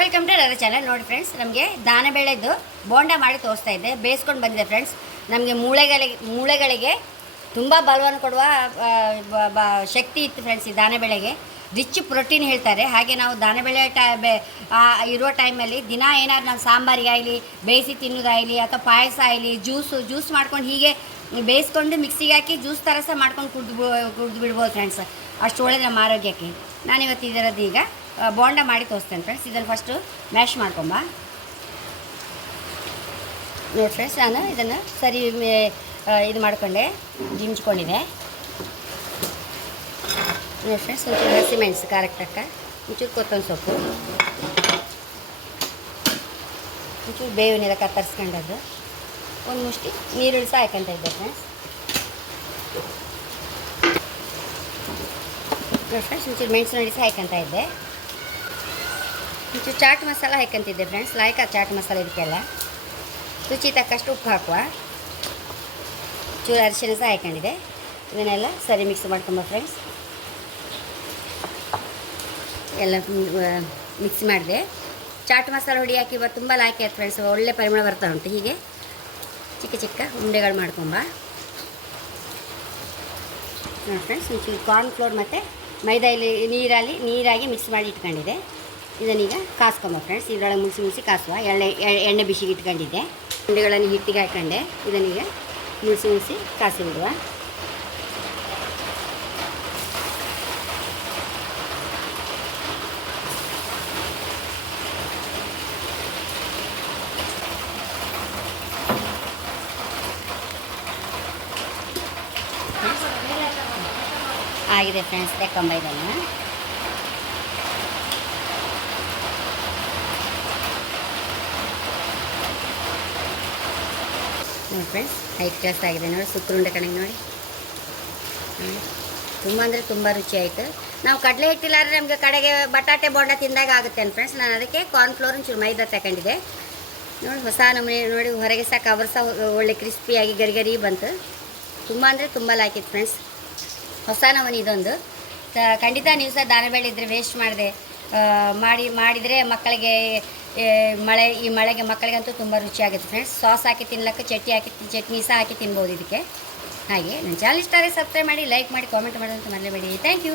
Welcome to ನನ್ನ channel ನೋಡಿ friends ನಮಗೆ ದಾನ ಬೆಳೆದು ಬೋಂಡ ಮಾಡಿ ತೋರಿಸ್ತಾ ಇದ್ದೆ. ಬೇಯಿಸ್ಕೊಂಡು ಬಂದಿದೆ ಫ್ರೆಂಡ್ಸ್ ನಮಗೆ ಮೂಳೆಗಳಿಗೆ ಮೂಳೆಗಳಿಗೆ ತುಂಬ ಬಲವನ್ನು ಕೊಡುವ ಶಕ್ತಿ ಇತ್ತು ಫ್ರೆಂಡ್ಸ್ ಈ ದಾನ ಬೆಳೆಗೆ. ರಿಚ್ ಪ್ರೋಟೀನ್ ಹೇಳ್ತಾರೆ. ಹಾಗೆ ನಾವು ದಾನ ಬೆಳೆ ಟೈ, ಬೆ ಇರೋ ಟೈಮಲ್ಲಿ ದಿನ ಏನಾದ್ರು ನಾವು ಸಾಂಬಾರಿಗೆ ಆಗಲಿ, ಬೇಯಿಸಿ ತಿನ್ನೋದಾಗಲಿ ಅಥವಾ ಪಾಯಸ ಆಗಲಿ ಜ್ಯೂಸು ಜ್ಯೂಸ್ ಮಾಡ್ಕೊಂಡು ಹೀಗೆ ಬೇಯಿಸ್ಕೊಂಡು ಮಿಕ್ಸಿಗೆ ಹಾಕಿ ಜ್ಯೂಸ್ ಥರ ಸಹ ಮಾಡ್ಕೊಂಡು ಕುಡ್ದು ಕುಡ್ದು ಬಿಡ್ಬೋದು ಫ್ರೆಂಡ್ಸ್ ಅಷ್ಟು ಒಳ್ಳೆಯದು ನಮ್ಮ ಆರೋಗ್ಯಕ್ಕೆ. ನಾನಿವತ್ತು ಇದರದ್ದು ಈಗ ಬೋಂಡ ಮಾಡಿ ತೋರಿಸ್ತೇನೆ ಫ್ರೆಂಡ್ಸ್ ಇದನ್ನು ಫಸ್ಟು ಮ್ಯಾಶ್ ಮಾಡ್ಕೊಂಬ ನೋಡಿ ಫ್ರೆಂಡ್ಸ್ ನಾನು ಇದನ್ನು ಸರಿ ಇದು ಮಾಡಿಕೊಂಡೆ. ಜಿಂಚ್ಕೊಂಡಿದೆ ನೋಡಿ ಫ್ರೆಂಡ್ಸ್ ಒಂಚೂರು ಹಸಿಮೆಣಸು ಖಾರಕ್ಕೆ ಒಂಚೂರು ಕೊತ್ತಂಬರಿ ಸೊಪ್ಪು. ಒಂಚೂರು ಬೇವಿನೆಲ್ಲ ಕತ್ತರಿಸ್ಕೊಂಡದ್ದು. ಒಂದು ಮುಷ್ಟಿ ನೀರುಳ್ಳಿ ಸಹ ಹಾಕಂತ ಇದ್ದೆ ಫ್ರೆಂಡ್ಸ್ ನೋಡಿ ಫ್ರೆಂಡ್ಸ್ ಒಂಚೂರು ಮೆಣಸಿನ ಸಹ ಹಾಕೊಂತ ಇದ್ದೆ. ಒಂಚೂರು ಚಾಟ್ ಮಸಾಲ ಹಾಕಂತಿದ್ದೆ ಫ್ರೆಂಡ್ಸ್ ಲಾಯ್ಕ ಚಾಟ್ ಮಸಾಲ ಇದಕ್ಕೆಲ್ಲ. ರುಚಿ ತಕ್ಕಷ್ಟು ಉಪ್ಪು ಹಾಕುವ. ಚೂರು ಅರಿಶಿನ ಸಹ ಹಾಕೊಂಡಿದೆ ಇದನ್ನೆಲ್ಲ ಸರಿ ಮಿಕ್ಸ್ ಮಾಡ್ಕೊಂಬ ಫ್ರೆಂಡ್ಸ್ ಎಲ್ಲ ಮಿಕ್ಸ್ ಮಾಡಿದೆ. ಚಾಟ್ ಮಸಾಲ ಹುಡಿ ಹಾಕಿ ಇವತ್ತು ತುಂಬ ಲಾಯ್ಕೆ ಆಯ್ತು ಫ್ರೆಂಡ್ಸ್ ಒಳ್ಳೆ ಪರಿಮಳ ಬರ್ತಾ ಉಂಟು ಹೀಗೆ. ಚಿಕ್ಕ ಚಿಕ್ಕ ಉಂಡೆಗಳು ಮಾಡ್ಕೊಂಬ. ನೋಡಿ ಫ್ರೆಂಡ್ಸ್ ಒಂಚೂರು ಕಾರ್ನ್ ಫ್ಲೋರ್ ಮತ್ತು ಮೈದಾಯಲ್ಲಿ ನೀರಲ್ಲಿ ನೀರಾಗಿ ಮಿಕ್ಸ್ ಮಾಡಿ ಇಟ್ಕೊಂಡಿದೆ ಇದನ್ನೀಗ ಕಾಸ್ಕೊಂಬ ಫ್ರೆಂಡ್ಸ್ ಇದರೊಳಗೆ ಮುಗಿಸಿ ಮುಗಿಸಿ ಕಾಸುವ. ಎಣ್ಣೆ ಎ- ಎಣ್ಣೆ ಬಿಸಿಗೆ ಇಟ್ಕೊಂಡಿದ್ದೆ. ಉಂಡೆಗಳನ್ನು ಹಿಟ್ಟಿಗೆ ಹಾಕೊಂಡೆ. ಇದನ್ನೀಗ ಮುಗಿಸಿ ಮುಗಿಸಿ ಕಾಸಿ ಬಿಡುವ. ಆಗಿದೆ ಫ್ರೆಂಡ್ಸ್ ತೆಕ್ಕೊಂಬ ಇದನ್ನು. ನೋಡಿ ಫ್ರೆಂಡ್ಸ್ ಹೈಟ್ ಕ್ಲಾಸ್ ಆಗಿದೆ ನೋಡಿ ಸುಕ್ಕರುಂಡೆ ಕಣಗೆ ನೋಡಿ. ತುಂಬ ಅಂದರೆ ತುಂಬ ರುಚಿ ಆಯಿತು. ನಾವು ಕಡಲೆ ಹಿಟ್ಟಿಲ್ಲ ಹಿಟ್ಟಿಲ್ಲಾದ್ರೆ ನಮಗೆ ಕಡೆಗೆ ಬಟಾಟೆ ಬೋಂಡ ತಿಂದಾಗ ಆಗುತ್ತೆ ಫ್ರೆಂಡ್ಸ್ ನಾನು ಅದಕ್ಕೆ ಕಾರ್ನ್ಫ್ಲೋರ್ ಒಂಚೂರು ಮೈದಾ ತಗೊಂಡಿದ್ದೆ. ನೋಡಿ, ಹೊಸ ನಮೂನೆ ನೋಡಿ, ಹೊರಗೆ ಸಹ ಕವರ್ ಸಹ ಒಳ್ಳೆ ಕ್ರಿಸ್ಪಿಯಾಗಿ ಗರಿ ಗರಿ ಬಂತು. ತುಂಬ ಅಂದರೆ ತುಂಬ ಲಾಕಿತ್ತು ಫ್ರೆಂಡ್ಸ್ ಹೊಸ ನಮೂನೆ ಇದೊಂದು. ಖಂಡಿತ ನೀವು ಸಹ ದಾನ ಬೆಳೆದಿದ್ರೆ ವೇಸ್ಟ್ ಮಾಡಿದೆ. ಮಾಡಿ, ಮಾಡಿದರೆ ಮಕ್ಕಳಿಗೆ ಮಳೆ, ಈ ಮಳೆಗೆ ಮಕ್ಕಳಿಗಂತೂ ತುಂಬ ರುಚಿಯಾಗುತ್ತೆ ಫ್ರೆಂಡ್ಸ್ ಸಾಸ್ ಹಾಕಿ ತಿನ್ಲಕ್ಕೆ, ಚಟ್ನಿ ಹಾಕಿ, ಚಟ್ನಿ ಸಹ ಹಾಕಿ ತಿನ್ಬೋದು ಇದಕ್ಕೆ. ಹಾಗೆ, ನನ್ನ ಚಾನಲ್ ಇಷ್ಟ ಆದರೆ ಸಬ್ಸ್ಕ್ರೈಬ್ ಮಾಡಿ ಲೈಕ್ ಮಾಡಿ ಕಾಮೆಂಟ್ ಮಾಡೋದಂತ ಮರಲೇಬೇಡಿ. Thank you